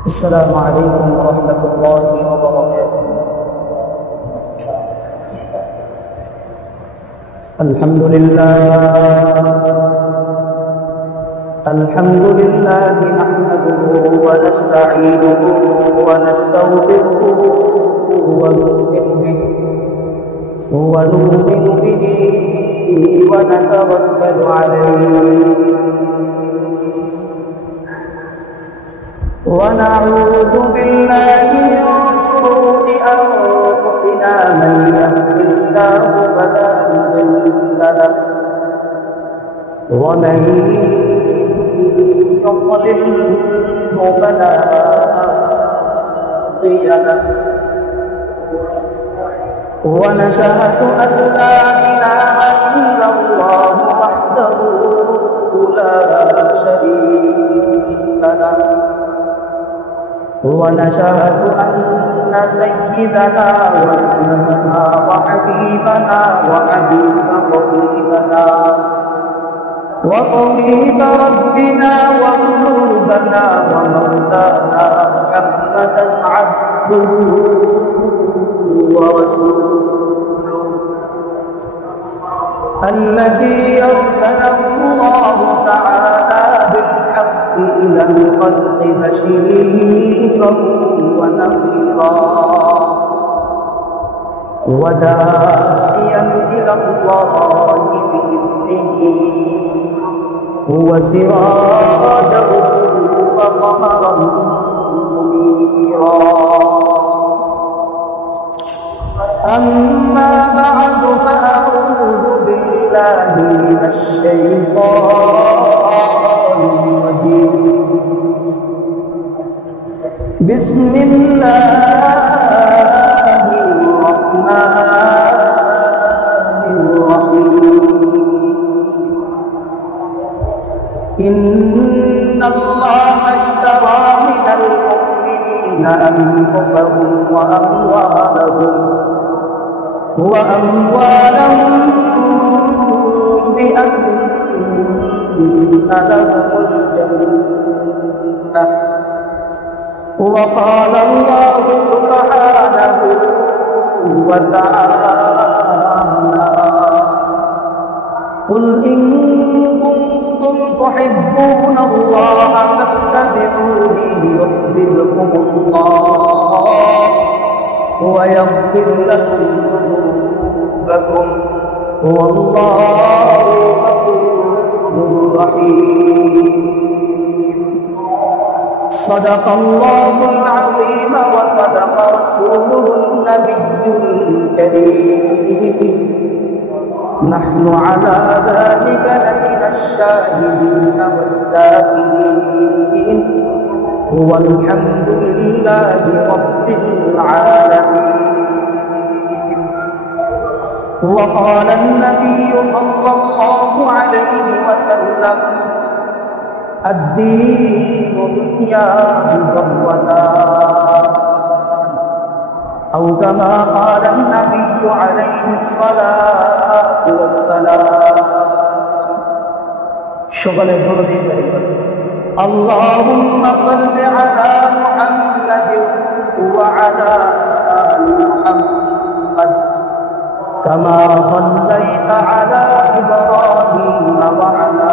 السلام عليكم ورحمة الله وبركاته. الحمد لله نحمده ونستعينه ونستغفره ونؤمن به ونتوكل عليه ونعوذ بالله من شرور أنفسنا من يهد الله فلا مضل له ومن يضلل فلا هادي له ونشهد أن لا إله إلا الله وحده لا شريك له ونشهد أن سيدنا وسندنا وحبيبنا وحبيب قلوبنا وطبيب ربنا وقلوبنا ومولانا محمدا عبده ورسوله الذي أرسله الله تعالى بالحق إلى الخلق بشيرا ونذيرا وداعيا إلى الله بإذنه وسراجا وقمرا منيرا. أما بعد فأعوذ بالله من الشيطان الرجيم. بسم الله الرحمن الرحيم. إن الله اشترى من المؤمنين أنفسهم وأموالهم بأن لهم الجنة وقال الله سبحانه وتعالى قل إن كنتم تحبون الله فاتبعوني يحببكم الله ويغفر لكم ذنوبكم والله غفور رحيم. صدق الله العظيم وصدق رسوله النبي الكريم. نحن على ذلك لمن الشاهدين والذاكرين والحمد لله رب العالمين. وقال النبي صلى الله عليه وسلم الدين دنياه ضرتان أو كما قال النبي عليه الصلاة والسلام. شغل الدرد اللهم صل على محمد وعلى آل محمد كما صليت على إبراهيم وعلى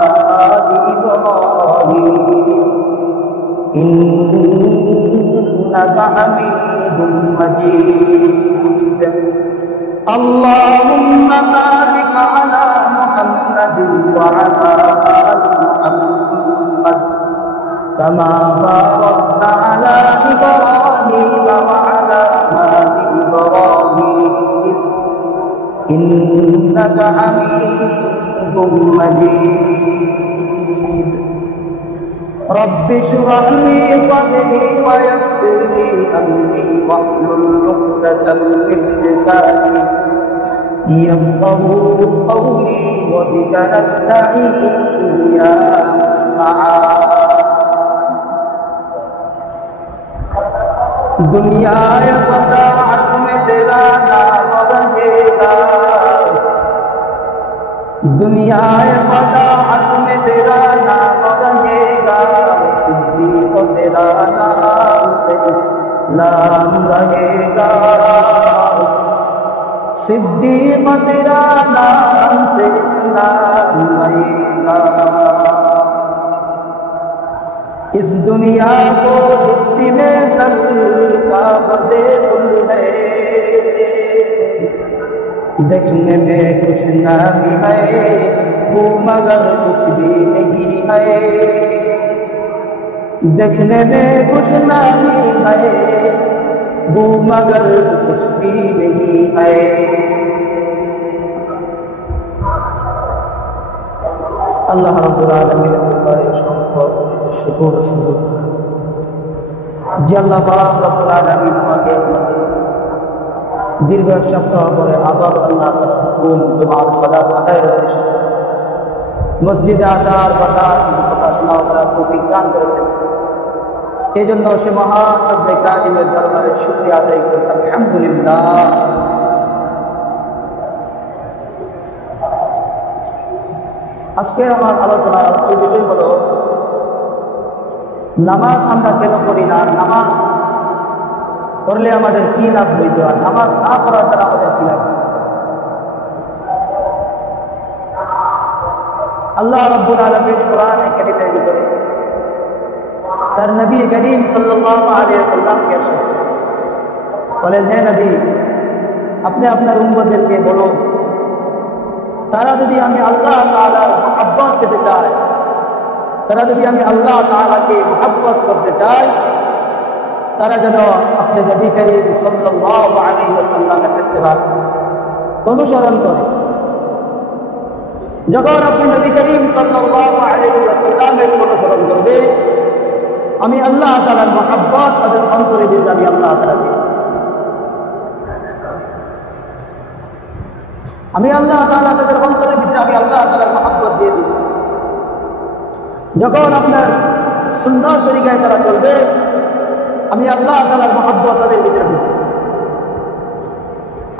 آل إبراهيم إنك حميد مجيد. اللهم بارك على محمد وعلى آل محمد كما باركت على إبراهيم وعلى آل إبراهيم إنك حميد مجيد. رب اشرح لي صدري ويسر لي أمري واحلل عقدة من لساني يفقهوا قولي وبك نستعين يا مستعان. दुनिया सदाअत में तेरा नाम रहेगा, दुनिया सदाअत में तेरा नाम रहेगा, सिद्दीक़ तेरा नाम सिद्दीक तेरा नाम से इस्लाम आएगा, इस दुनिया को दोस्ती में सर का बसे फूल है, देखने में कुछ नहीं है वो मगर कुछ भी नहीं है, देखने में कुछ नहीं है वो मगर कुछ भी नहीं है। আল্লাহ রাব্বুল আলামিনের দরবারে শুকর সুজুদ যে আল্লাহ পাক রব্বুল আলামিন আমাকে দীর্ঘ এক সপ্তাহ পরে আবার আল্লাহ তাআলার হুকুম জুমার সালাত আদায়ের উদ্দেশ্যে মসজিদে আসার বসার কথা শোনা করার তৌফিক দান করেছেন। এই জন্য সে মহান রব্বে কারিমের দরবারে শুকরিয়া আদায় করি, আলহামদুলিল্লাহ। আজকে আমার আলোচনার বিষয় হলো নামাজ আমরা কেন করি না, নামাজ করলে আমাদের কি লাভ হইত, আর নামাজ না করার দ্বারা আমাদের কি লাভ। আল্লাহ রাব্বুল আলামিন কোরআনে কারীমের ভিতরে তার নবী করিম সাল্লাল্লাহু আলাইহি ওয়াসাল্লামকে ইরশাদ বলেন, হে নবী আপনি আপনার উম্মতদেরকে বলুন তারা যদি আমি আল্লাহ তাআলার মুহাব্বত পেতে চায়, তারা যদি আমি আল্লাহ তাআলাকে মুহাব্বত করতে চাই, তারা যেন আপনি নবী করিম সাল্লাল্লাহু আলাইহি ওয়াসাল্লামের ইত্তিবা অনুসরণ করে। যখন আপনি নবী করিম সাল্লাল্লাহু আলাইহি ওয়াসাল্লামের অনুসরণ করবে, আমি আল্লাহ তাআলার মুহাব্বত তাদের অন্তরে দিতে আমি আল্লাহ তাআলাকে আমি আল্লাহ তাআলা তাদের অন্তরের ভিতরে আমি আল্লাহ তাআলার মুহাব্বত দিয়ে দিব। যখন আপনার সুন্নাহ তরিকায় তারা চলবে, আমি আল্লাহ তাআলার মুহাব্বত তাদের ভিতরে দিব।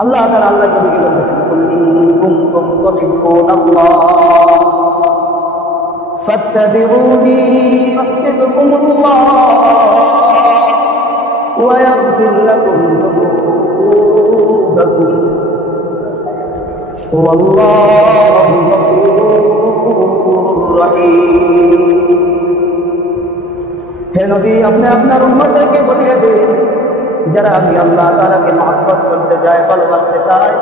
আল্লাহ তাআলা আল্লাহর নবীকে বলেছেন, কুল ইন কুনতুম তুহিব্বুনাল্লাহ ফাত্তাবিউনি ইউহিব্বুকুমুল্লাহ ওয়া ইয়াগফির লাকুম যুনুবাকুম ওয়াল্লাহু গফুরুর রহিম। হে নবী আপনি আপনার উম্মতদেরকে বলিয়ে দিন, যারা আমি আল্লাহ তাআলাকে মহব্বত করতে চায়, ভালোবাসতে চায়,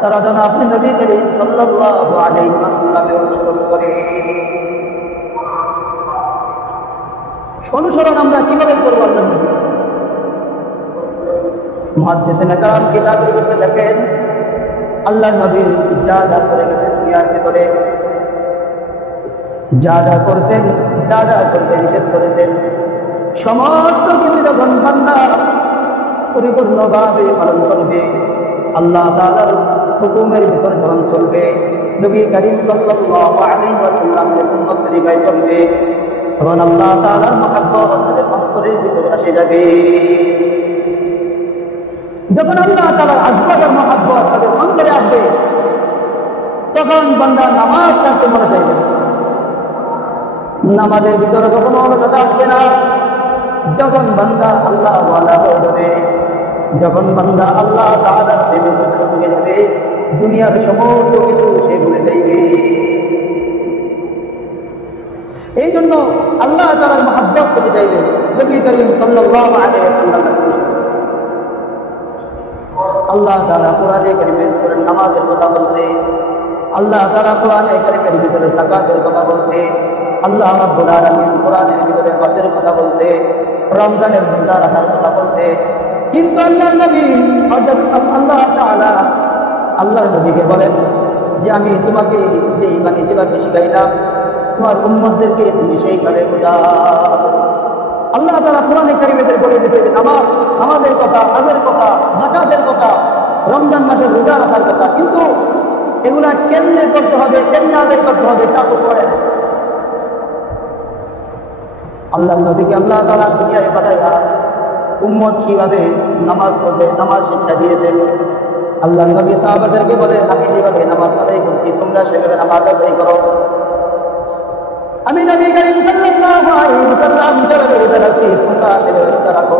তারা যেন আপনি নবী করিম সাল্লাল্লাহু আলাইহি ওয়াসাল্লামের অনুসরণ করে। অনুসরণ আমরা কিভাবে করবো? আল্লাহর নবী মুহাদ্দিসিনে কেরাম কিতাবের ভিতরে লেখেন, আল্লাহর নবী যা যা করে গেছেন দুনিয়ার ভিতরে, যা যা করছেন, যা যা করতে নিষেধ করেছেন, সমস্ত কিছু যখন বান্দা পরিপূর্ণভাবে পালন করবে, আল্লাহ তাআলার হুকুমের ভিতর যখন চলবে, নবী করিম সাল্লাল্লাহু আলাইহি ওয়াসাল্লামের সুন্নাত তরিকায় চলবে, তখন আল্লাহ তাআলার মুহাব্বত তাদের অন্তরের ভিতরে এসে যাবে। যখন আল্লাহ তাআলার আযমত আর মুহাব্বত তাদের অন্তরে আসবে, তখন বান্দা নামাজ ছাড়তে মনে চাইবে না, নামাজের ভিতরে কখনো অলসতা আসবে না। যখন বান্দা আল্লাহ ওয়ালা হয়ে যাবে, যখন বান্দা আল্লাহ তাআলার প্রেমের ভিতরে ঢুকে যাবে, দুনিয়ার সমস্ত কিছু সে ভুলে যাইবে। এই জন্য আল্লাহ তাআলার মুহাব্বত পেতে চাইলে নবী করিম সাল্লাল্লাহু আলাইহি ওয়াসাল্লামের অনুসরণ। আল্লাহ তাআলা কোরআনে কারীমের ভিতরে নামাজের কথা বলছে, আল্লাহ তাআলা কোরআনে কারীমের ভিতরে যাকাতের কথা বলছে, আল্লাহ রাব্বুল আলামিন কোরআনের ভিতরে হজের কথা বলছে, রমজানের রোজা রাখার কথা বলছে। কিন্তু আল্লাহর নবী অর্থাৎ আল্লাহ তাআলা আল্লাহর নবীকে বলেন যে আমি তোমাকে যে ইমানে যেভাবে শিখাইলাম, তোমার উম্মতদেরকে তুমি সেইভাবে বোঝাও। আল্লাহ তাআলা কোরআনে কারীমে বলে দিয়েছে যে নামাজ, নামাজের কথা, হজের কথা, যাকাতের কথা, রমজান মাসের রোজা রাখার কথা, কিন্তু এগুলা কেমনে করতে হবে, কেমনে আদায় করতে হবে তা তো করে না। আল্লাহর নবীকে আল্লাহ তাআলা দুনিয়ায় পাঠাইয়া উম্মত কিভাবে নামাজ পড়বে, নামাজ শিক্ষা দিয়েছেন। আল্লাহর নবী সাহাবাদেরকে বলে, আমি যেভাবে নামাজ আদায় করছি তোমরা সেভাবে নামাজ আদায় করো। আমি নবী করিম সাল্লাল্লাহু আলাইহি ওয়াসাল্লাম যেভাবে রোজা রাখছি তোমরা সেভাবে রোজা রাখো।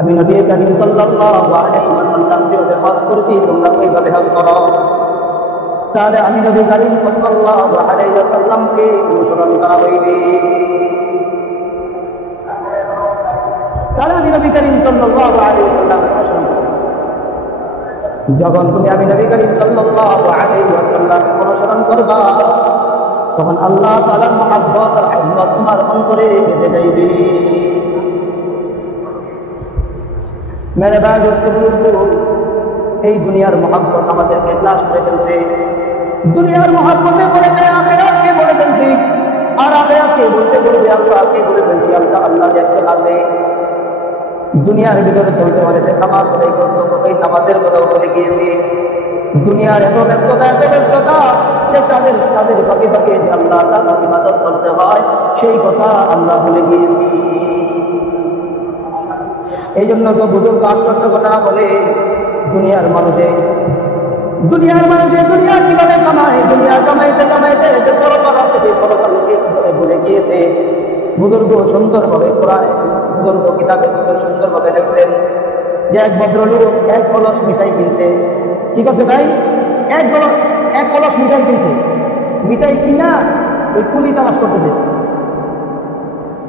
আমি নবী করিম সাল্লাল্লাহু আলাইহি ওয়াসাল্লাম যেভাবে হজ করেছি, তোমরা ওইভাবে হজ করো। তাহলে আমি নবী করিম সাল্লাল্লাহু আলাইহি ওয়াসাল্লামকে অনুসরণ করা হইবে। তাহলে আমি নবী করিম সাল্লাল্লাহু আলাইহি ওয়াসাল্লাম অনুসরণ করব। যখন তুমি আমি নবী করিম সাল্লাল্লাহু আলাইহি ওয়াসাল্লাম অনুসরণ করবা, তখন আল্লাহ তাআলার মহব্বত আর রহমত তোমার অন্তরে বেঁধে যাইবে। মেরে ভাই দোস্ত বুজুর্গ, এই দুনিয়ার মহব্বত আমাদেরকে ক্লাস করে ফেলছে। দুনিয়ার মহব্বতে পড়ে যায় আখিরাতকে বলে ফেলছি, আর আখিরাতকে বলতে বলবে আল্লাহকে বলে ফেলছি। আল্লাহ আল্লাহ যে একজন আছে। দুনিয়ার ভিতরে চলতে হলে যে নামাজ আদায় করতে হবে, ওই নামাজের কথাও বলে গিয়েছি। দুনিয়ার এত ব্যস্ততা যে তাদের ফাঁকে ফাঁকে যে আল্লাহ তাআলার ইবাদত করতে হয়, সেই কথা আমরা ভুলে গিয়েছি। এই জন্য তো বুজুর্গ আশ্চর্য কথা বলে, দুনিয়া কিভাবে কামায়, দুনিয়া কামাইতে কামাইতে যে পরকাল আছে, সেই পরকালকে কিভাবে ভুলে গিয়েছে। বুজুর্গ সুন্দরভাবে কোরআনে বুজুর্গ কিতাবের ভিতর সুন্দরভাবে লিখছেন যে এক ভদ্রলোক এক কলস মিঠাই কিনছে। কি করছে ভাই? এক কলস মিঠাই কিনছে। মিঠাই কিনা ওই কুলি তালাশ করতেছে।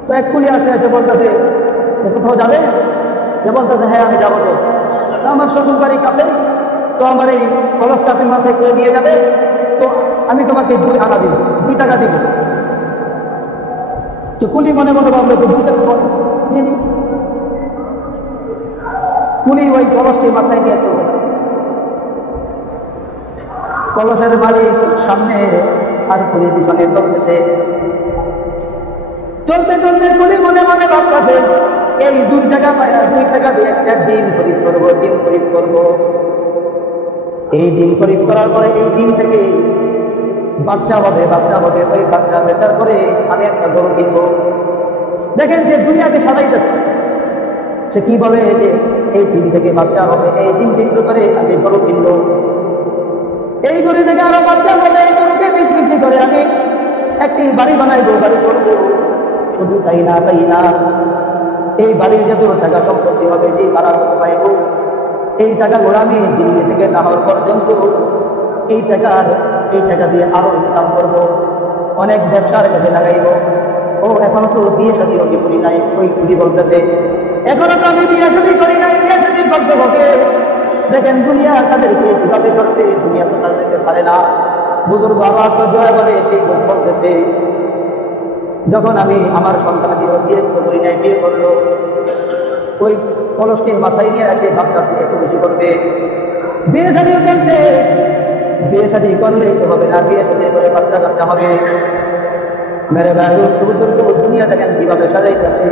তো এক কুলি এসে বলতেছে যে কোথাও যাবে? যে বলতেছে হ্যাঁ আমি যাবো। তো আমার শ্বশুর বাড়ির কাছে, তো আমার এই কলসটা তুমি মাথায় করে নিয়ে যাবে, তো আমি তোমাকে 2 আনা দিব, 2 টাকা দিব। তো কুলি মনে মনে ভাবলো তো 2 টাকা নিয়ে নি। কুলি ওই কলসকে মাথায় নিয়ে চলবে। কলসের মালিক সামনে আর কুলি পিছনে চলতেছে। চলতে চলতে কুলি মনে মনে ভাবতেছে এই 2 টাকা পায়, 2 টাকা দিয়ে একটা ডিম খরিদ করবো, ডিম খরিদ করবো। এই ডিম খরিদ করার পরে এই ডিম থেকে বাচ্চা হবে। ওই বাচ্চা বেচার পরে আমি একটা গরু কিনবো। দেখেন সে দুনিয়াকে সাজাইতেছে। সে কি বলে যে এই ডিম থেকে বাচ্চা হবে, এই ডিম বিক্রি করে আমি গরু কিনবো। এই গরু থেকে আরো বাচ্চা হবে, এই গরুকে বিক্রি করে আমি একটি বাড়ি বানাইবো, বাড়ি করবো। শুধু তাই না, এই বাড়ির যত টাকা সম্পত্তি হবে, যে ভাড়া করতে পাইব, এই টাকাগুলো আমি দিল্লি থেকে লাহোর পর্যন্ত এই টাকা দিয়ে আরো ইনকাম করবো, অনেক ব্যবসার কাজে লাগাইব। ও এখনো তো বিয়ে শাদী আমি করি নাই। ওই কুলি বলতেছে এখনো তো আমি বিয়ে শাদী করি নাই, বিয়ে শাদী করতে হবে। দেখেন দুনিয়া তাদেরকে কিভাবে করছে, দুনিয়া তো তাদেরকে ছাড়ে না। বুজুর্গ বাবা তো জয় বলে সেই লোক বলতেছে যখন আমি আমার সন্তানাদের বিয়ে করি নাই, বিয়ে করলো, ওই কলসকে মাথায় নিয়ে আসে ভাবতেছে এত বেশি করবে। বিয়ে শাদীও করছে, বিয়ে শাদী করলে তো হবে না, বিয়ে শাদী করে বাচ্চা কাচ্চা হবে। মেরে ভাই বুজুর্গ দুনিয়া দেখেন কিভাবে সাজাইতেছে।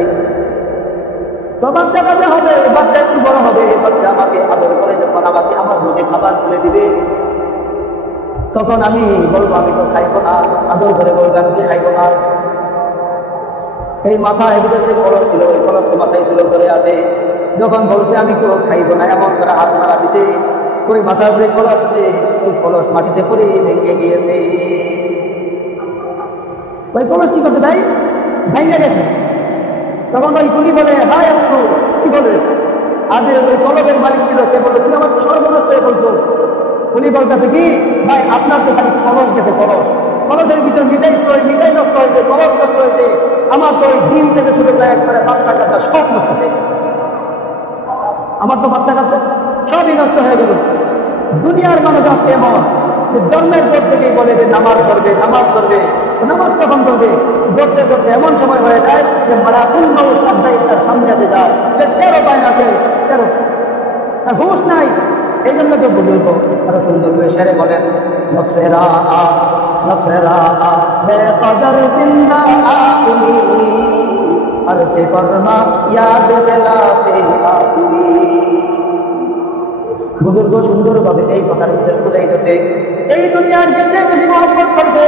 তো বাচ্চা কাচ্চা হবে, বাচ্চা একটু বড় হবে, বাচ্চা আমাকে আদর করে যখন আমাকে আমার মুখে খাবার তুলে দিবে, তখন আমি বলবো আমি তো খাইবো না। আদর করে বলবো আমি তো খাইবো না। এই মাথায় ভিতরে যে কলস ছিল, ওই কলসকে মাথায় ছিল করে আসে। যখন বলছে আমি তো খাইবো না, এমন করে হাত নাড়া দিছে, ওই মাথার যে কলস আছে ওই কলস মাটিতে পড়ে ভেঙে গিয়েছে। ওই কলস কি করছে ভাই? ভেঙে গেছে। তখন ওই কুলি বলে হাই আফসোস, কি বলে? আর যে ওই কলসের মালিক ছিল সে বলে তুমি আমাকে সর্বনাশ করে বলছো। উনি বলতেছে কি ভাই আপনার তো খালি কলস গেছে, কলসের ভিতরে মিঠাই নষ্ট হয়েছে, কলস নষ্ট হয়েছে, আমার তো ওই ডিম থেকে শুরু করে একবারে বাচ্চা কাচ্চা সব নষ্ট হয়ে গেছে। আমার তো বাচ্চা কাচ্চা সবই নষ্ট হয়ে গেল। দুনিয়ার মানুষ আজকে এমন যে জন্মের পর থেকেই বলে যে নামাজ করবে। নামাজ কখন করবে? করতে করতে এমন সময় হয়ে যায় যে মালাকুল মউত তার সামনে এসে যায়, সে টেরও পায় না, তার হুঁশ নাই। এই জন্য তো বুজুর্গ আরো সুন্দর করে শেরে বলেন নফসেরা বেকদর জিন্দা আপনি আরতে ফরমা ইয়াদ খেলাফে আপনি। বুজুর্গ সুন্দরভাবে এই কথার ভিতরে বুঝাইতেছে এই দুনিয়ার যে বেশি মহব্বত করছে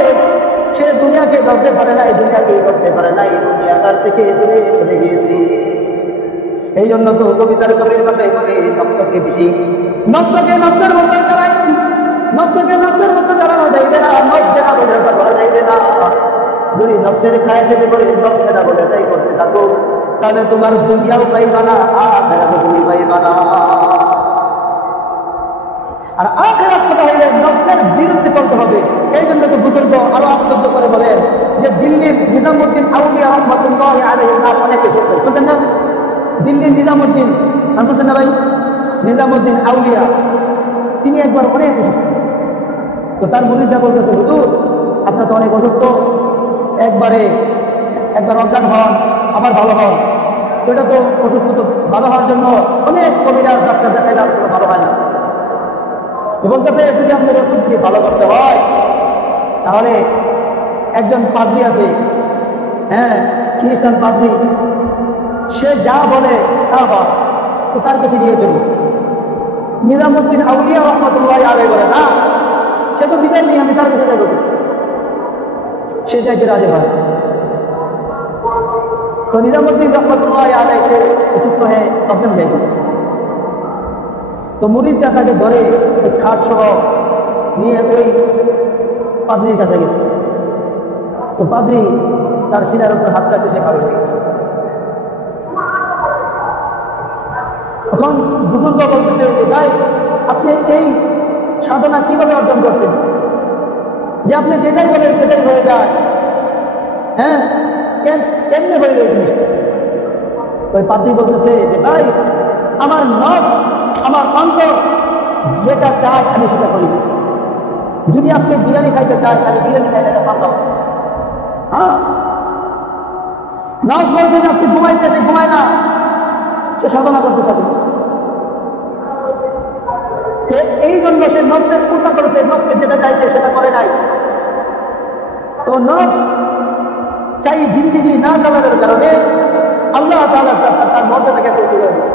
সে দুনিয়াকে ধরতে পারে নাই, দুনিয়া তার থেকে দূরে চলে গিয়েছে। এই জন্য তো কবিতার কবির ভাষায় বলে নফসকে বেশি, নফসকে নফসের মতো চালানো যাইবে না, নফস যেটা বলে ওটা করা যাইবে না। যদি নফসের খায় সেটা করে নফস যেটা বলে এটাই করতে থাকো, তাহলে তোমার দুনিয়াও পাইবা না, আখিরাতও তুমি পাইবা না। আর আখিরাত কথা হইলে নফসের বিরুদ্ধে চলতে হবে। এই জন্য তো বুজুর্গ আরো আশ্চর্য করে বলেন যে দিল্লির নিজামুদ্দিন আউলিয়া রহমাতুল্লাহি আলাইহির নাম অনেকে শুনতেন, শুনতেন না? দিল্লির নিজামুদ্দিন নাম শুনতেন না ভাই? নিজামুদ্দিন আউলিয়া, তিনি একবার অনেক অসুস্থ। তো তার মুরিদরা বলতেছে, হুজুর আপনার তো অনেক অসুস্থ, একবার অজ্ঞান হন আবার ভালো হন, তো এটা তো অসুস্থ, তো ভালো হওয়ার জন্য অনেক কবিরাজ ডাক্তার দেখাইলাম, কোনো ভালো হয় না। বলতেছে যদি আপনার ওষুধ যদি ভালো করতে হয় তাহলে একজন পাদ্রী আছে, হ্যাঁ খ্রিস্টান পাদ্রী, সে যা বলে তা হয়, তো তার কাছে নিয়ে চলি। নিজামুদ্দিন আউলিয়া রহমাতুল্লাহি আলাইহি বলে না, সে তো বিদায় নিয়ে আমি তার কাছে যাবো, সে চাইতে রাজি হয়। তো নিজামুদ্দিন রহমাতুল্লাহি আলাইহি সে অসুস্থ হয়ে অজ্ঞান হয়ে গেল। তো মুরিদরা তাকে ধরে খাট সহ নিয়ে ওই পাদ্রীর কাছে গেছে। তো পাদ্রী তার সিনার উপর হাত কাছে সে ভালো হয়ে গেছে। তখন বুজুর্গ বলতেছে যে ভাই আপনি এই সাধনা কিভাবে অর্জন করছেন, যে আপনি যেটাই বলেন সেটাই হয়ে যায়, হ্যাঁ কেমনে হয়ে যায় জিনিসটা? ওই পাদ্রী বলতেছে যে ভাই আমার নফস আমার অন্তর যেটা চায় আমি সেটা করি। যদি আজকে বিরিয়ানি খাইতে চাই তাহলে বিরিয়ানি খাইতে পারতাম। হ্যাঁ নফস বলছে যে আজকে ঘুমাইতে, সে ঘুমায় না, সে সাধনা করতে থাকে। এই জন্য সে নফসের উল্টা করেছে, নফসকে যেটা চাইছে সেটা করে নাই। তো নফস চাই জিন্দিগি না চালানোর কারণে আল্লাহ তাআলা তার মর্যাদাকে এত উঁচু করে দিয়েছে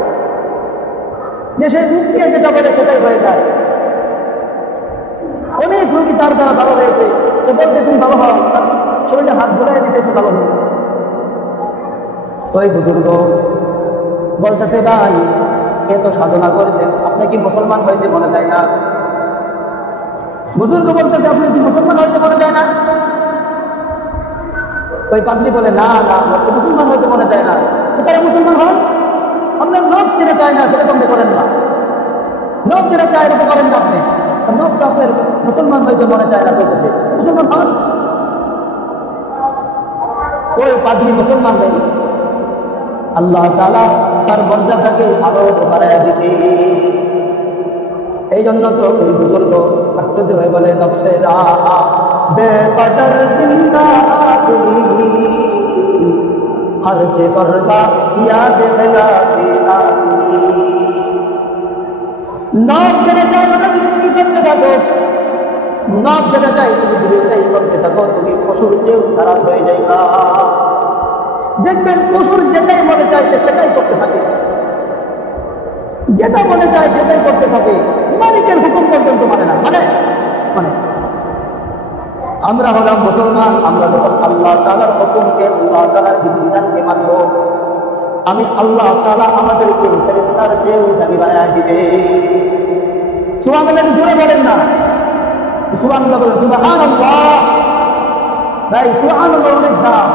যে সে মুখ দিয়ে যেটা বলে সেটাই হয়ে যায়। অনেক রোগী তার দ্বারা ভালো হয়েছে, সে বলতে তুমি ভালো হও, তার শরীরে হাত ঘুরাই দিতে সে ভালো হয়েছে। তো এই বুজুর্গ বলতেছে ভাই এত সাধনা করেছেন, আপনি কি মুসলমান হইতে মনে যায় না? বুজুর্গ বলতেছে আপনার কি মুসলমান হইতে মনে যায় না? ওই পাদ্রী বলে না না, আমার তো মুসলমান হইতে মনে যায় না। তো তারা মুসলমান হন, আপনার নফস যেটা চায় না সেটা আপনি করেন না, নফস যেটা চায় এটা করেন না আপনি, নফস তো আপনার মুসলমান হইতে মনে চায় না, বলতেছে মুসলমান হন। তো ওই পাদ্রী মুসলমান হয়ে আল্লাহ তাআলা তার মর্যাদাকে আরো বাড়াইয়া দিছে। এই জন্য তো ওই বুজুর্গ আশ্চর্য হয়ে বলে নফসে রাহা বেকদর জিন্দা আদমি হর যে ফরমা ইয়াদ ফেলাফি আদমি। নফস যেটা চায় ওটা যদি তুমি করতে থাকো, নফস যেটা চাই তুমি যদি ওটাই করতে থাকো, তুমি পশুর চেয়েও খারাপ হয়ে যাইবা। দেখবেন পশুর যেটাই মনে চায় সে সেটাই করতে থাকে, যেটা মনে চায় সেটাই করতে থাকে, মালিকের হুকুম পর্যন্ত মানে না। মানে আমরা হলাম মুসলমান, আমরা যখন আল্লাহ তাআলার হুকুমকে, আল্লাহ তাআলার বিধিবিধানকে মানব, আমি আল্লাহ তাআলা আমাদেরকে ফেরেশতার চেয়েও দামি বানায় দিবে। সুবহানাল্লাহ জোরে বলেন না, সুবহানাল্লাহ বলেন, সুবহানাল্লাহ। ভাই সুবহানাল্লাহ অনেক দাম,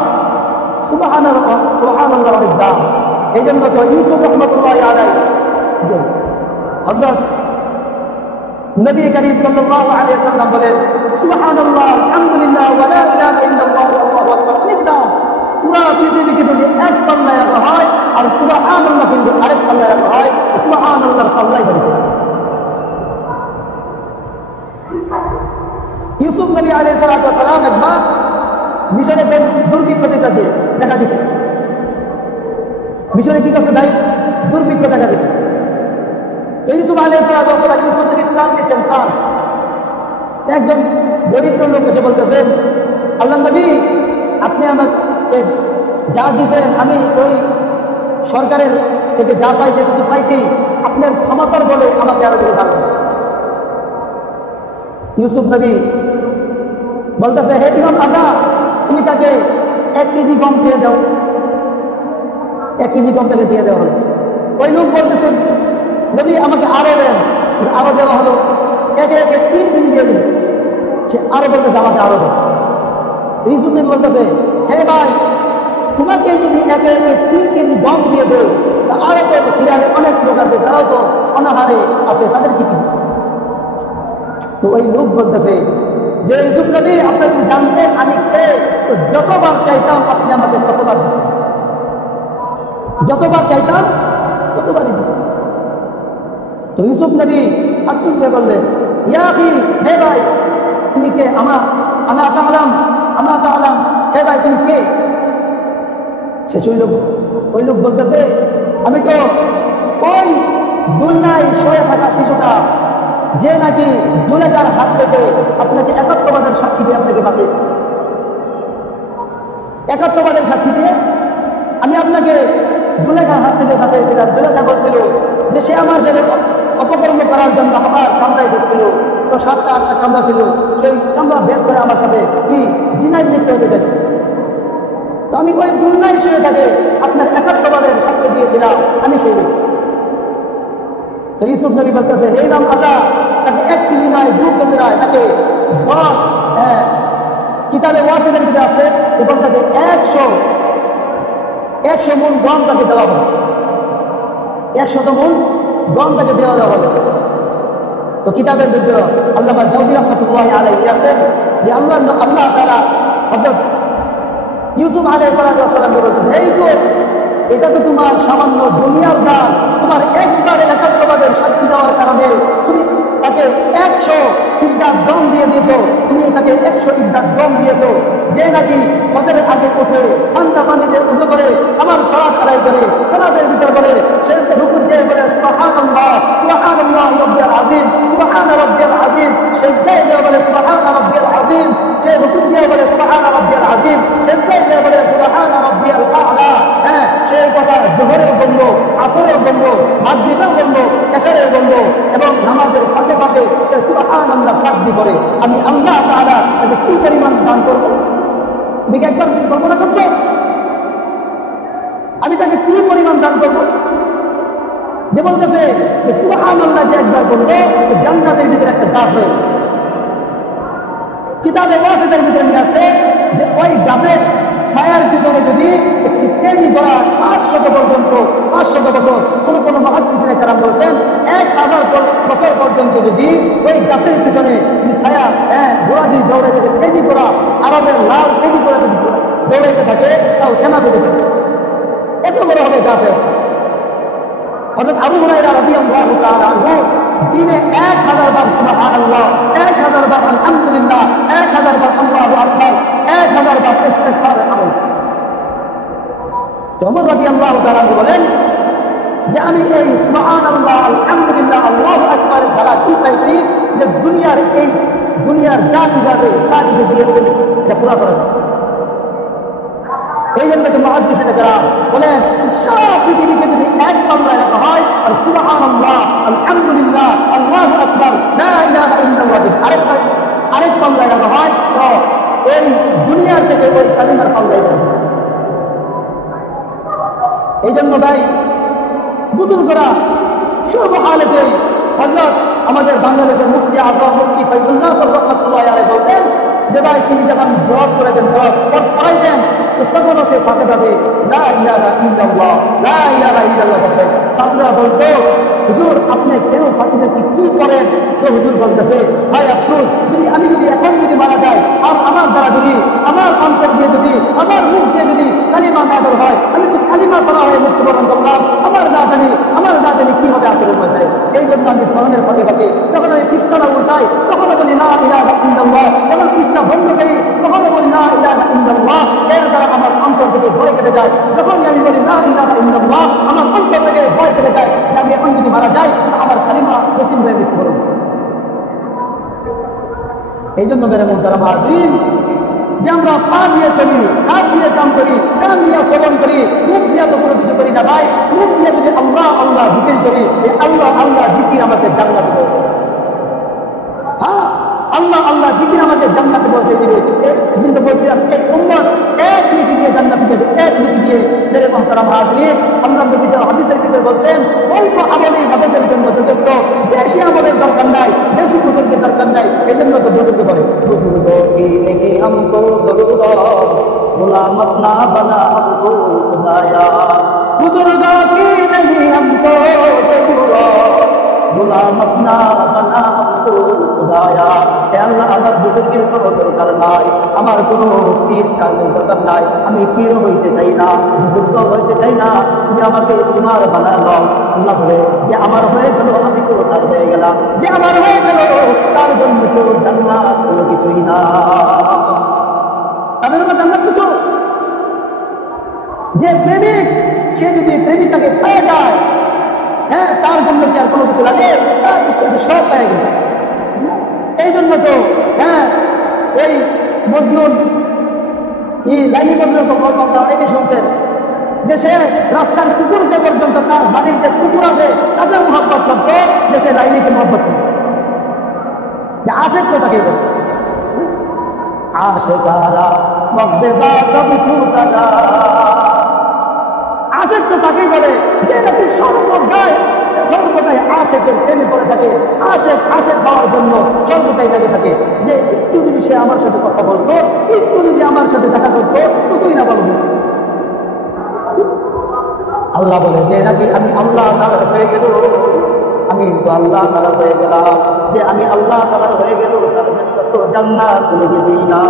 সুবহানাল্লাহ অনেক দাম। এই জন্য তো ইউসুফ রহমাতুল্লাহি আলাইহি হযরত নবী করিম সাল্লাল্লাহু আলাইহি ওয়াসাল্লাম বলেন সুবহানাল্লাহ আলহামদুলিল্লাহ ওয়া লা ইলাহা ইল্লাল্লাহ আল্লাহু আকবার। অনেক দাম। পুরো পৃথিবীকে যদি এক পাল্লায় রাখা হয় আর সুবহানাল্লাহ কিন্তু আরেক পাল্লায় রাখা হয়, সুবহানাল্লাহর পাল্লাই বড়। ইউসুফ নবী আলাইহিস সালাতু ওয়াস সালাম একবার মিশরে দুর্ভিক্ষ দেখা দিছে। মিশরে কি করছে ভাই? দুর্ভিক্ষ দেখা দিছে। তো ইউসুফ আলাইহিস সালাতু ওয়াস সালাম ইউসুফ নবী ত্রাণ দিচ্ছেন, ত্রাণ। একজন দরিদ্র লোক এসে বলতেছেন, আল্লাহ নবী আপনি আমাকে যা দিতেন আমি ওই সরকারের থেকে যা পাইছি কিন্তু পাইছি, আপনার ক্ষমতার বলে আমাকে আরো কিছু দান করুন। ইউসুফ নবী বলতেছে, হে ইমাম আজম, তুমি তাকে 1 কেজি গম দিয়ে দাও। 1 কেজি গম তাকে দিয়ে দেওয়া হলো। ওই লোক বলতেছে, নবী আমাকে আরো দেন। আরো দেওয়া হলো, একে 3 কেজি দিয়ে দিল। সে আরো বলতেছে আমাকে আরো দেন। ইউসুফ নবী বলতেছে, হে ভাই, তোমাকে যদি একে 3 কেজি গম দিয়ে দেয়, তা আরো তো সিরিয়ালে অনেক লোক আছে, তারাও তো অনাহারে আছে, তাদের কি তো ওই লোক বলতেছে যে ইউসুফ নবী, আপনি যদি জানতেন আমি কে, তো যতবার চাইতাম আপনি আমাকে ততবার দিতেন, যতবার চাইতাম ততবারই দিতেন। তো ইউসুফ নবী আশ্চর্য বললেন, ইয়া আখি, হে ভাই তুমি কে? আমরা তাআলাম, হে ভাই তুমি কে? শেষ ওই লোক বলতেছে, আমি তো ওই দুলনায় শুয়ে থাকা শিশুটা, যে নাকি জুলেখার হাত থেকে আপনাকে একাত্মবাদের সাক্ষী দিয়ে আপনাকে বাঁচিয়েছে। একাত্মবাদের সাক্ষী দিয়ে আমি আপনাকে জুলেখার হাত থেকে বাঁচিয়েছিলাম। জুলেখা বলছিল যে সে আমার সাথে অপকর্ম করার জন্য আমার কামরায় ঢুকছিল, তো 7টা 8টা কামরা ছিল, সেই কামরা ভেদ করে আমার সাথে কি জিনায় লিপ্ত হতে চাইছে। তো আমি ওই দুলনায় শুয়ে থাকে আপনার একাত্মবাদের সাক্ষ্য দিয়েছিলাম, আমি সেই লোক। তো ইউসুফ নবী বলতেছে, এই নাম আদা, তাকে 1 কেজি নয় 2 কেজি নয়, তাকে 10 কিতাবে ওয়াসিদের ভিতরে আছে, তো বলতেছে 100 মণ গম তাকে দেওয়া হবে, 100 মণ গম তাকে দেওয়া হবে। তো কিতাবের ভিতরে আল্লামা জাওজি রাহমাতুল্লাহি আলাইহি আছেন যে আল্লাহ তাআলা হযরত ইউসুফ আলাইহিস সালামকে বলতেন, হে ইউসুফ, এটা তো তোমার সামান্য দুনিয়ার দান, তোমার একবারে একাত্মবাদের সাক্ষী দেওয়ার কারণে তুমি তাকে 100 ইদ্দাত দম দিয়ে দিয়েছো, তুমি তাকে 100 ইদ্দাত দম দিয়েছো। যে নাকি ফজরের আগে উঠে ঠান্ডা পানিতে উযু করে আমার সালাত আদায় করে, সালাতের ভিতর বলে, সে রুকু দিয়ে বলে সুবহানাল্লাহ সুবহানাল্লাহি রাব্বিল আযীম, সুবহানা রাব্বিল আযীম, সিজদায় দিয়ে বলে সুবহানা রাব্বিল আযীম, সে রুকু দিয়ে বলে সুবহানা রাব্বিল আযীম, সিজদায় দিয়ে বলে সুবহানা রাব্বিল আ'লা। হ্যাঁ, সেই কথা যোহরে বললো, আসরে বললো, মাগরিবেও বললো, এশারে বললো, এবং নামাজের ফাঁকে ফাঁকে সে সুবহানাল্লাহ তাসবিহ করে। আমি আল্লাহ তাআলা তাকে কি পরিমাণ দান করবো? তুমি কি একবার কল্পনা করছো আমি তাকে কি পরিমাণ দান করবো? যে বলতেছে যে সুবহানাল্লাহ যে একবার বললো, জান্নাতের ভিতরে একটা গাছ হয়ে, কিতাবে ওয়াসিদের ভিতরে নিয়ে আসছে যে ওই গাছের ছায়ার পিছনে যদি একটি তেজি ধরা 500 পর্যন্ত, 500 বছর, কোন মুহাদ্দিসিনে কেরাম বলছেন 1000 বছর পর্যন্ত যদি ওই গাছের পিছনে ছায়া ঘোড়া দিয়ে দৌড়াইতে থাকে, তেজি ঘোড়া, আরবের লাল তেজি ঘোড়া যদি দৌড়াইতে থাকে, তাও সেনা পেতে থাকে, এত বড় হবে গাছের। অর্থাৎ আবু হুরায়রা রাদিয়াল্লাহু তাআলা আনহু দিনে 1000 বার সুবহানাল্লাহ, 1000 বার আলহামদুলিল্লাহ, 1000 বার আল্লাহু আকবার, 1000 বার ইস্তিগফারের আমল। ওমর রাদিয়াল্লাহু তাআলা বলেন যে আমি এই সুবহানাল্লাহ, আলহামদুলিল্লাহ, আল্লাহু আকবারের দ্বারা কি পাইছি যে দুনিয়ার যা কিছু তা কিছু দিয়ে এটা পুরা করা যায়। এই জন্য তো মুহাদ্দিসিনে কেরাম বলেন সারা পৃথিবীকে যদি এক পাল্লায় রাখা হয়, আর সুবহানাল্লাহ, আলহামদুলিল্লাহ, আল্লাহু আকবার, লা ইলাহা ইল্লাল্লাহ আরেক পাল্লায় রাখা হয়, তো এই দুনিয়ার থেকে ওই কালিমার পাল্লায় যাবে। এই জন্য ভাই বুজুর্গরা সর্বহালতেই হযরত আমাদের বাংলাদেশের মুফতি আযম মুফতি ফয়জুল্লাহ রাহমাতুল্লাহি আলাইহি বলতেন যে ভাই তিনি যখন দোয়া করে দেন, দোয়া পড়াই দেন, তখনও সে ফাঁকে ফাঁকে লা ইলাহা ইল্লাল্লাহ, লা ইলাহা ইল্লাল্লাহ বলতেন। ছাত্ররা বলতো, হুজুর আপনি কেন ফাঁকে ফাঁকে কি করেন? তো হুজুর বলতেছে, হায় আফসোস, আমি যদি এখন মারা যাই, আর আমার দ্বারা যদি, আমার অন্তর দিয়ে যদি, আমার মুখ দিয়ে যদি কালিমা না বের হয়, আমি তো কালিমা ছাড়া হয়ে মৃত্যুবরণ করলাম, আমার না জানি কি হবে আসরের মধ্যে। এই জন্য আমি পড়ানোর ফাঁকে ফাঁকে যখন আমি পৃষ্ঠাটা উল্টাই, তখনও বলি লা ইলাহা ইল্লাল্লাহ, যখন পৃষ্ঠা বন্ধ করি তখনও বলি লা ইলাহা ইল্লাল্লাহ। এর দ্বারা আমার অন্তর থেকে ভয় কেটে যায়। যখন আমি বলি লা ইলাহা ইল্লাল্লাহ, আমার অন্তর থেকে ভয় কেটে যায় যে আমি এখন যদি মারা যাই, আমার কালিমা মুসলিম হয়ে মৃত্যুবরণ। এই জন্য মেরে মুহতারাম হাজিরিন, যে আমরা পা দিয়ে চলি, হাত দিয়ে কাম করি, কান দিয়ে শ্রবণ করি, মুখ দিয়ে তো কোনো কিছু করি না ভাই। মুখ দিয়ে যদি আল্লাহ আল্লাহ জিকির করি, এই আল্লাহ আল্লাহ জিকির আমাকে জান্নাতে পৌঁছে। হ্যাঁ, আল্লাহ আল্লাহ জিকির আমাকে জান্নাতে পৌঁছে দিবে। কিন্তু বলছিলাম এই উম্মত এক নীতি দিয়ে জান্নাতে যাবে, এক নীতি দিয়ে। মেরে মুহতারাম হাজিরিন, আল্লাহর নবী হাদিসের ভিতরে বলছেন অল্প আমলেই আমাদের জন্য যথেষ্ট, বেশি আমলের দরকার নাই, বেশি বুজুর্গের দরকার নাই। এই জন্য তো বুজুর্গ বলে বুজুর্গ কি নেহি हमको जरूरत गुलाम अपना बना हमको खुदाया, बुजुर्ग की नहीं हमको जरूरत गुलाम अपना बना খুদায়া, হে আল্লাহ আমার বুজুর্গের কোনো দরকার নাই, আমার কোনো পীর কারণের দরকার নাই, আমি পীর হইতে চাই না, বুজুর্গ হইতে চাই না, তুমি আমাকে তোমার বানা দাও। আল্লাহ বলে যে আমার হয়ে গেল আমি তো তার হয়ে গেলাম, যে আমার হয়ে গেল তার জন্য তো জান্নাত কোনো কিছুই না। তাদের জন্য জান্নাত কিছু? যে প্রেমিক সে যদি প্রেমিকাকে পেয়ে যায়, হ্যাঁ, তার জন্য কি আর কোনো কিছু লাগে? তার সব পেয়ে গেল। এই জন্য তো হ্যাঁ ওই মজনুন লাইলি মজনুন গল্প আপনারা অনেকে শুনছেন, যে সে রাস্তার কুকুরকে পর্যন্ত তার বাড়ির যে কুকুর আছে তাকে মহব্বত করত, যে সে লাইলিকে মহব্বত করত, যে আশেক তো তাকে বলে আশেকারা মগদে বা সব কিছু সাদা। আশেক তো তাকেই বলে যে নাকি সর্বদাই সর্বদাই আশেকের প্রেমে পড়ে থাকে, আশেক আশেক হওয়ার জন্য সর্বদাই লেগে থাকে, যে একটু যদি সে আমার সাথে কথা বলতো, একটু যদি আমার সাথে দেখা করতো, তুই না বলবো। আল্লাহ বলে যে নাকি আমি আল্লাহ তাআলা হয়ে গেল, আমি তো আল্লাহ তাআলা হয়ে গেলাম, যে আমি আল্লাহ তাআলা হয়ে গেল তার জন্য তো জান্নাত কোনো কিছুই না।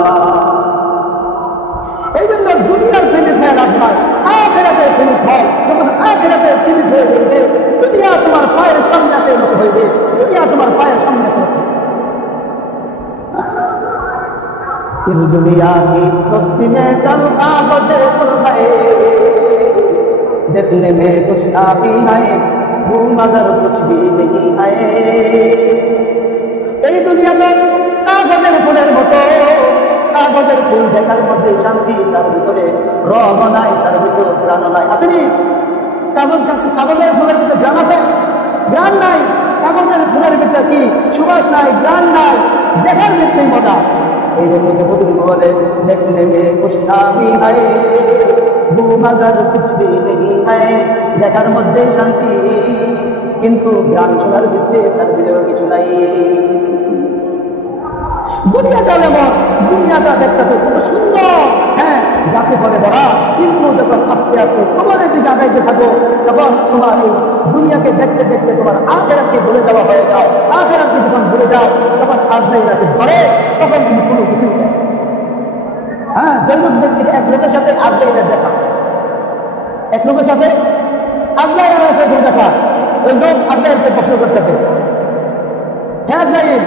এই জন্য দুনিয়ার প্রেমিক হয়ে লাভ নাই, আখিরাতের প্রেমিক হয়। যখন আখিরাতের প্রেমিক হয়ে যাবে, দুনিয়া তোমার পায়ের সামনে আসে মতো হইবে, দুনিয়া তোমার পায়ের সামনে আসে মতো। इस दुनिया की दोस्ती में चलता बजे फुल है, देखने में कुछ आती है वो मगर कुछ भी नहीं है। এই দুনিয়াতে কাগজের ফুলের মতো, কাগজের ফুল দেখার মধ্যে শান্তি, তার ভিতরে রব নাই, তার ভিতরে প্রাণ নাই। আসেনি? কাগজের ফুলের ভিতরে গ্রাম আছে? গ্রাম নাই। কাগজের ফুলের ভিতরে কি সুবাস নাই, গ্রাম নাই, দেখার ভিত্তিক মজা। এই জন্য বুজুর্গ বলে দেখনে মে কুছ নামি হায় वो मगर कुछ भी नहीं है, দেখার মধ্যে শান্তি কিন্তু গ্রাম শোনার ভিতরে তার ভিতরে কিছু নাই। দুনিয়াটা যেমন, দুনিয়াটা দেখতেছে খুব সুন্দর, হ্যাঁ গাছে ফলে ভরা, কিন্তু যখন আস্তে আস্তে তোমাদের দিকে আগাইতে থাকো, তখন তোমার এই দুনিয়াকে দেখতে দেখতে তোমার আখিরাতকে ভুলে যাওয়া হয়ে যায়। আখিরাতকে যখন ভুলে যাও, তখন আজরাইল আসে ধরে, তখন তুমি কোনো কিছু নেই। হ্যাঁ, জৈনক ব্যক্তির এক লোকের সাথে আজরাইলের দেখা, এক লোকের সাথে আজরাইলের সাথে দেখা। ওই লোক আজরাইলকে প্রশ্ন করতেছে, হ্যাঁ আজরাইল,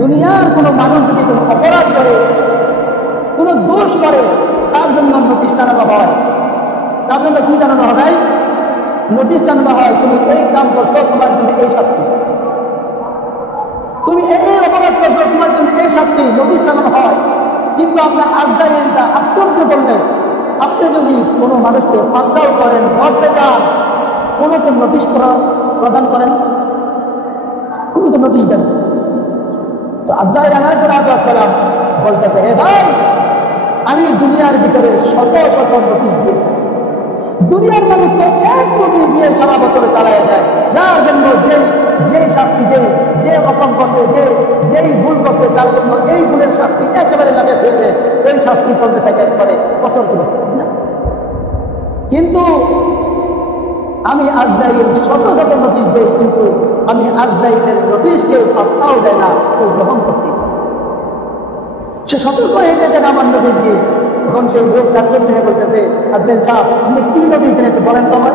দুনিয়ার কোনো মানুষ যদি কোনো অপরাধ করে, কোনো দোষ করে, তার জন্য নোটিশ টানানো হয়। তার জন্য কি টানানো হয়? নোটিশ টানানো হয়, তুমি এই কাম করছো, তোমার জন্য এই শাস্তি, তুমি এই অপরাধ করছো, তোমার জন্য এই শাস্তি, নোটিশ টানানো হয়। কিন্তু আপনার আজরাইলটা আশ্চর্য করলেন, আপনি যদি কোনো মানুষকে পাকড়াও করেন, ধরতে যান, কোনো তো নোটিশ প্রদান করেন, কোনো তো নোটিশ দেন। তো আজরাইল আলাইহিস সালাম বলতেছে, হে ভাই, আমি দুনিয়ার ভিতরে শত শত নোটিশ দিই, দুনিয়ার মানুষ তো এক নোটিশ দিয়ে সারা বছর চালায় যায়, যার জন্য যেই শাস্তি দেয়, যে অপরাধ করতে, যেই ভুল করতে, তার জন্য এই ভুলের শাস্তি একেবারে লাগে হয়ে যায়, ওই শাস্তি চলতে থাকে একবারে বছর কি বছর। কিন্তু আমি আজরাইল শত শত নোটিশ দেই, কিন্তু আমি আজরাইলের নোটিশ কেউ পাত্তাও দেয় না, কেউ গ্রহণ করতে। সে সতর্ক হয়ে যেতেন আমার নোটিশ দিয়ে। তখন সেই লোক তার জন্য বলতেছে, আজরাইল সাহেব, আপনি কি নোটিশ দেন একটু বলেন তো আমার।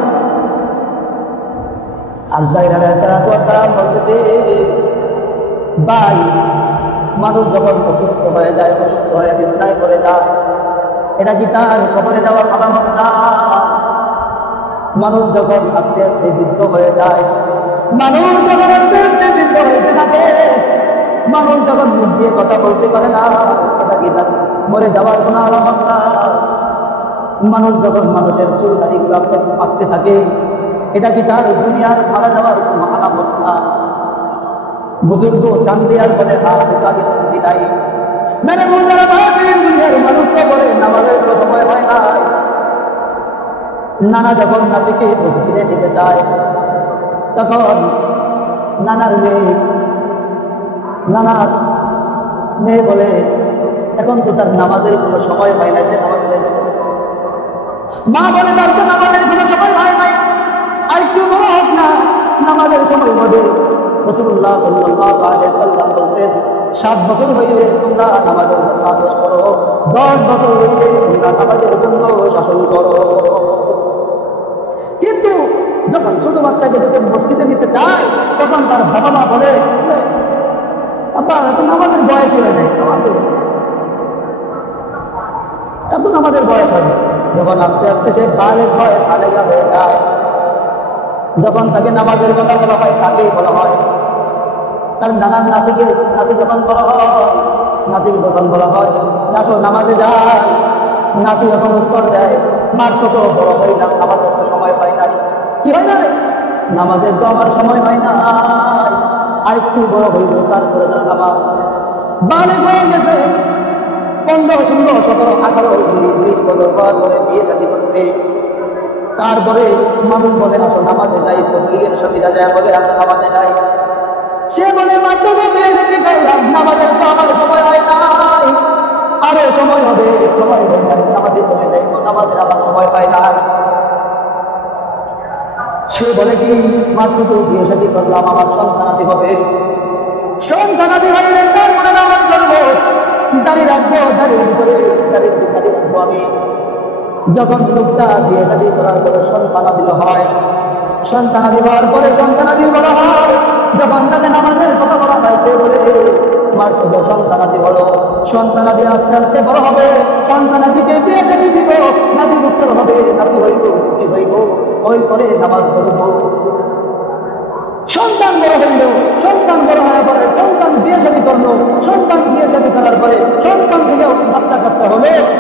আজরাইল আলাইহিস সালাম বলতেছে, ভাই, মানুষ যখন অসুস্থ হয়ে যায়, অসুস্থ হয়ে বিছনায় পড়ে যায়, এটা কি তার কবরে যাওয়ার আলামত না? মানুষ যখন আস্তে আস্তে বৃদ্ধ হয়ে যায়, মানুষ যখন আস্তে আস্তে বৃদ্ধ হইতে থাকে, মানুষ যখন মুখ দিয়ে কথা বলতে পারে না, এটা কি তার মরে যাওয়ার কোনো আলামত না? মানুষ যখন মানুষের চুল দাড়িগুলো পাকতে থাকে, এটা কি তার দুনিয়ার মারা যাওয়ার কোনো আলামত না? বুজুর্গ টান দেওয়ার বলে, তাদের বিদায় মানে দুনিয়ার মানুষ তো বলে নামাজের কোনো সময় হয় না। নানা যখন নাতিকে কিনে নিতে চায়, তখন নানার মেয়ে বলে, এখন তো তার নামাজের কোনো সময় হয় না, সে নামাজ দেবে। মা বলে, তার তো নামাজের কোনো সময় হয় নাই, আর একটু বড় হোক না, নামাজের সময় হবে। রাসূলুল্লাহ সাল্লাল্লাহু আলাইহি ওয়াসাল্লাম বলেন 7 বছর হইলে তোমরা নামাজের জন্য আদেশ করো, 10 বছর হইলে তোমরা নামাজের জন্য শাসন করো। কিন্তু যখন ছোট বাচ্চাকে যখন মসজিদে নিতে চায় তখন তার বাবা মা বলে, আব্বা এখন আমাদের বয়স হয়ে যায়, এখন আমাদের বয়স হবে। যখন আস্তে আস্তে সে বালেগ হয়, বালেগা হয়ে যায়, যখন তাকে নামাজের কথা বলা হয় তাকেই বলা হয়। তার নানার নাতিকে, নাতি যখন বলা হয়, নাতিকে যখন বলা হয় আসো নামাজে যায়, নাতি যখন উত্তর দেয় মার তো বড় হইলাম, নামাজের তো সময় পাই নাই। কি হয় না, নামাজের তো আমার সময় হয় না, আর একটু বড় হইব তারপরে নামাজ। বালেগ হয়ে গেছে, 15, 16, 17, 18, 19, 20 বছর পর পরে বিয়ে শাদী করছে। তারপরে মানুষ বলে আসো নামাজে যাই, তো বিয়ের সাথীরা যায় বলে আসো নামাজে যাই। সে বলে মাত্র বিয়ে শাদী করলাম, নামাজের তো আমার সময় হয় নাই, আরো সময় হবে, সময় হয় নাই, নামাজে চলে যাই, তো নামাজের আমার সময় পাই নাই। সে বলে কি মাত্র তো বিয়ে শাদী করলাম, আমার সন্তানাদি হবে, সন্তানাদি হইলে তারপরে নামাজ করবো, দাঁড়িয়ে রাখবো, দাঁড়িয়ে ভিতরে দাঁড়িয়ে রাখবো আমি। যখন লোকটা বিয়ে শাদী করার পরে সন্তানাদি হয়, সন্তানাদি হওয়ার পরে সন্তানাদি বড় হয়, যখন তাকে নামাজের কথা বলা হয় সে বলে মাত্র তো সন্তানাদি হলো, সন্তানাদি আস্তে আস্তে বড় হবে, সন্তানাদিকে বিয়ে শাদী দিব, নাতি পুত্র হবে, নাতি হইব, পুতি হইব, ওই করে নামাজ পড়ব। সন্তান বড় হইল, সন্তান বড় হওয়ার পরে সন্তান বিয়ে শাদী করলো, সন্তান বিয়ে শাদী করার পরে সন্তান থেকে বাচ্চা কাচ্চা হলো,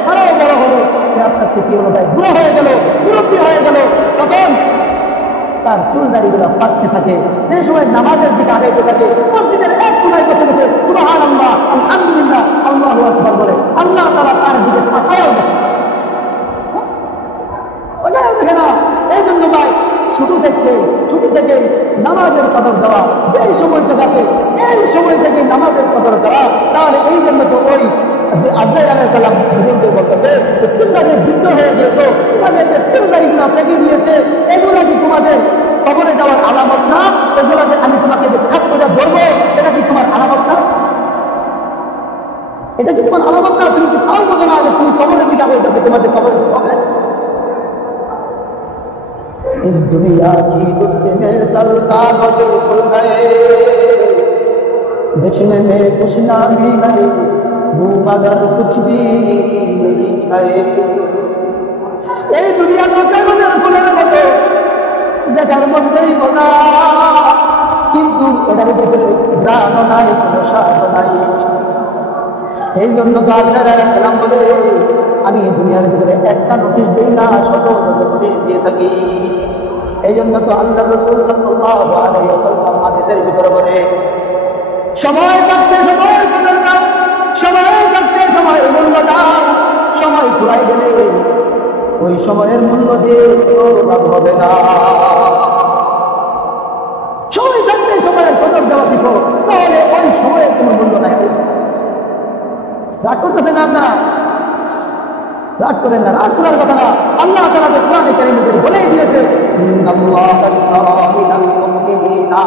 আরো বড় হলো, সে আস্তে আস্তে কি হলো, বুড়ো হয়ে গেল, মুরব্বী হয়ে গেল। তখন তার চুল দাড়িগুলো পাকতে থাকে, যে সময় নামাজের দিকে আগাইতে থাকে, মসজিদের এক কোনায় বসে বসে সুবহানাল্লাহ, আলহামদুলিল্লাহ, আল্লাহু আকবার বলে, আল্লাহ তাআলা তার দিকে তাকায়ও দেখে না। এই জন্য ভাই শুরু থেকে নামাজের কদর দেওয়া, যেই সময়টা আছে এই সময় থেকে নামাজের কদর করা। তাহলে এই জন্য তো ওই আজরাইল আলাইহিস সালাম বুজুর্গ বলতেছে, তোমরা যে বৃদ্ধ হয়ে গিয়েছো, তোমাদের যে চুল দাড়িগুলো পেকে গিয়েছে, এগুলো কি তোমাদের কবরে যাওয়ার আলামত না? এগুলোকে আমি তোমাকে যে খাপ করে ধরবো, এটা কি তোমার আলামত না? এটা কি তোমার আলামত না? তুমি কি তাও বোঝো না যে তুমি কবরের দিকে আগে যাবে, তোমাদের কবরে দিতে হবে। इस दुनिया की दुस्ती में सलका बसे खुल गए, देखने में कुछ नामी है वो मगर कुछ भी नहीं है। এই দুনিয়া তো কাগজের ফুলের মতো, দেখার মধ্যেই মজা, কিন্তু এটার ভিতরে গ্রাম নাই, কোনো স্বাদ নাই। এই জন্য তো আল্লাহ বলে, আমি দুনিয়ার ভিতরে একটা নোটিশ দিই না, শত নোটিশ দিয়ে থাকি। এই জন্য তো আল্লাহ রাসূল সাল্লাল্লাহু আলাইহি ওয়াসাল্লাম হাদিসের ভিতরে বলে, সময় থাকতে সময় কদর দাও, সময় থাকতে সময় মূল্য দাও, সময় ফুরাই গেলে ওই সময়ের মূল্য দিয়ে কোনো লাভ হবে না। সময় থাকতে সময়ের কদর দেওয়া শিখো, তাহলে ওই সময়ের কোনো মূল্য নাই। রাগ করতেছেন না আপনারা? রাগ করেন না, রাগ করার কথা না। আল্লাহ তাআলা তো কোরআনে কারীমে বলেই দিয়েছে, ইন্নাল্লাহা আশতারা মিনাল মুমিনিনা,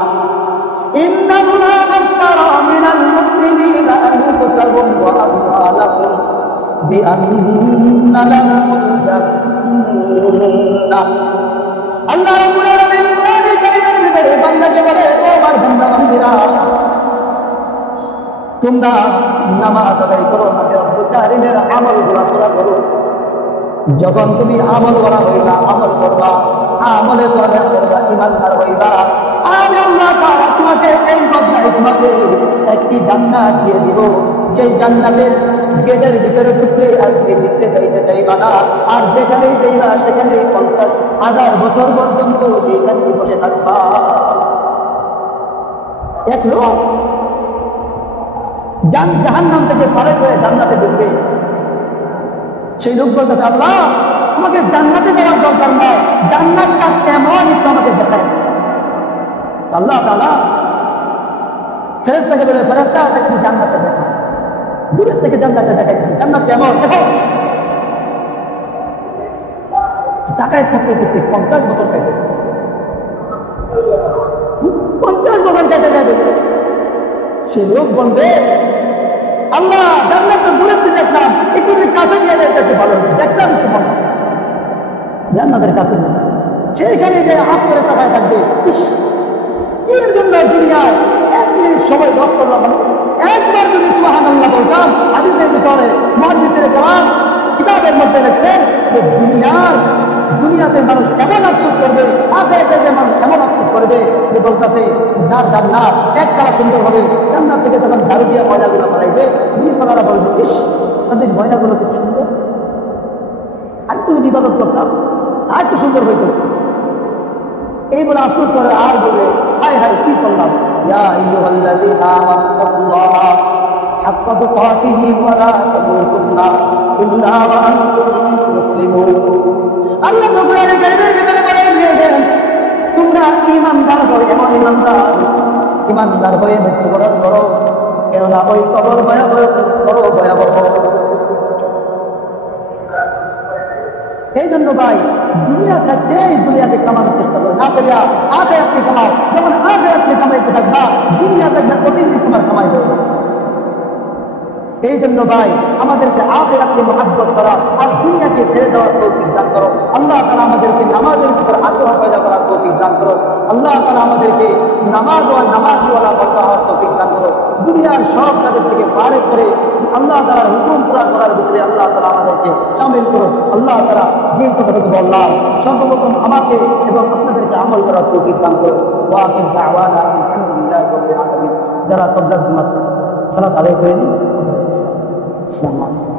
ইন্নাল্লাহা আশতারা মিনাল মুমিনিনা আনফুসাহুম ওয়া আমওয়ালাহুম বিআন্না লাহুমুল জান্নাহ। আল্লাহ রাব্বুল আলামিন কোরআনে কারীমের ভিতরে বান্দাকে বলে, ও আমার বান্দা বান্দীরা, তোমরা নামাজ আদায় করো, নবী রব্বুল কারীমের আমলগুলো পুরা করো। যখন তুমি আমল করা হইবা, আমল করবা, আমলে সালেহ করবা, ঈমানদার হইবা, আমি আল্লাহ তাআলা তোমাকে এই বদলায় তোমাকে একটি জান্নাত দিয়ে দিব, যেই জান্নাতের গেটের ভিতরে ঢুকলে আর ভিতরে যাইতে চাইবা না, আর যেখানেই যাইবা সেখানেই 50,000 বছর পর্যন্ত সেইখানেই বসে থাকবা। এক লোক জাহান্নাম থেকে ফারেক হয়ে জান্নাতে ঢুকবে, সেই লোক বলতেছে, আল্লাহ আমাকে জান্নাতে যাওয়ার দরকার নয়, জান্নাতটা কেমন একটু আমাকে দেখায়। আল্লাহ তাআলা ফেরেশতাকে বলে, ফেরেশতা তুমি জান্নাতে দেখো, দূরের থেকে জান্নাতে দেখাইছি, জান্নাত কেমন দেখো। তাকায় থাকতে থাকতে 50 বছর কাটে, 50 বছর কেটে যাবে। সে লোক বলবে, আল্লাহ জান্নাত তো দূরে থেকে দেখলাম, একটু যদি কাছে গিয়ে যায় একটু ভালো হতো, দেখলাম একটু ভালো জান্নাতের কাছে নেই। সেইখানে যে হাত করে তাকায় থাকবে, ইস এর জন্য দুনিয়ায় 1 মিনিট সময় লস করলাম। একবার যদি সুবহানাল্লাহ বলতাম, হাদিসের ভিতরে মুহাদ্দিসের কেরাম কিতাবের মধ্যে লিখছেন যে দুনিয়াতে মানুষ এমন আফসোস করবে, আখিরাতে যে মানুষ এমন আফসোস করবে যে বলতেছে যার জান্নাত একতলা সুন্দর হবে, জান্নাত থেকে যখন ঝাড়ু দিয়ে ময়লাগুলো মারাইবে, নিজেরা বলবে ইস তাদের ময়লাগুলো খুব সুন্দর, আর একটু ইবাদত করতাম আর একটু সুন্দর হইতো। এই বলে আফসোস করে আর বলবে হায় হায় কি করলাম। ইয়া আইয়ুহাল্লাযীনা আমানু তাকুল্লাহা হাক্কা তুকাতিহি ওয়া লা তামুতুন্না ইল্লা ওয়া আনতুম মুসলিমুন। আল্লাহ তো কোরআনে কারীমের ভিতরে বলে দিয়েছেন, তোমরা ঈমানদার হয়ে এমন ঈমানদার হয়ে মৃত্যুবরণ করো, কেননা ওই কবর বড় ভয়াবহ। এই জন্য ভাই দুনিয়া থাকতে এই দুনিয়াকে কামানোর চেষ্টা করে না করিয়া আখিরাতকে কামাও। যখন আখিরাতকে কামাইতে থাকবা, দুনিয়া থাকবে অতিরিক্ত তোমার কামাই হয়ে যাচ্ছে। এই জন্য ভাই আমাদেরকে আখিরাতকে মহব্বত করা আর দুনিয়াকে ছেড়ে দেওয়ার তৌফিক দান করো। আল্লাহ তাআলা আমাদেরকে নামাজের ভিতর আগ্রহ পয়দা করার তৌফিক দান করো। আল্লাহ তাআলা আমাদেরকে নামাজওয়ালা বান্দা হওয়ার তৌফিক দান করো। দুনিয়ার সব কাজের থেকে ফারেক করে আল্লাহ তাআলার হুকুম পুরা করার ভিতরে আল্লাহ তাআলা আমাদেরকে শামিল করো। আল্লাহ তাআলা যে কথাটুকু বললাম সর্বপ্রথম আমাকে এবং আপনাদেরকে আমল করার তৌফিক দান করো। ওয়া আখির দাওয়ানা আলহামদুলিল্লাহি রাব্বিল আলামিন। যারা কবলার সালাত আদায় করেনি, আসসালামু আলাইকুম।